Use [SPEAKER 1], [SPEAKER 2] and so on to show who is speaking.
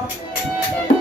[SPEAKER 1] Thank you.